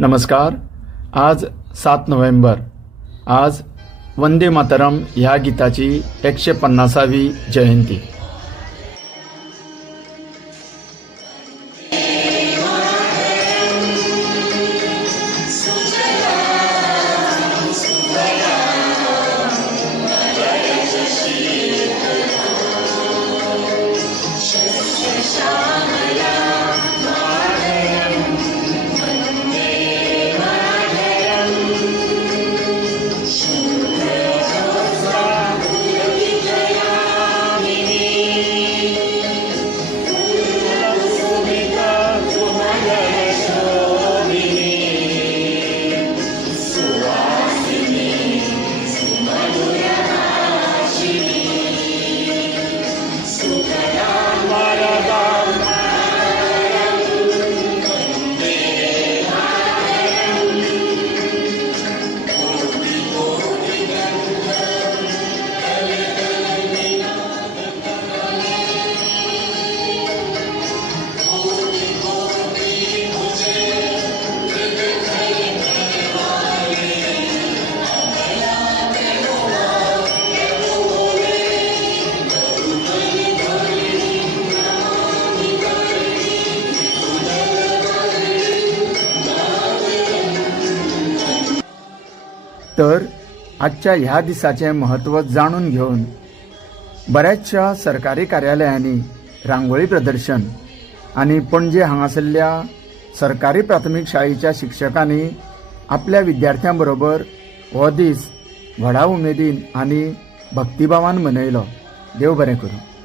नमस्कार. आज 7 नोव्हेंबर. आज वंदे मातरम ह्या गीताची 150वी जयंती. तर आजच्या ह्या दिसाचे महत्त्व जाणून घेऊन बऱ्याचशा सरकारी कार्यालयांनी रांगोळी प्रदर्शन आणि पणजे हांगासरल्या सरकारी प्राथमिक शाळेच्या शिक्षकांनी आपल्या विद्यार्थ्यांबरोबर हो दीस व्हडा उमेदीन आणि भक्तिभावान मनयलो. देव बरें करूं.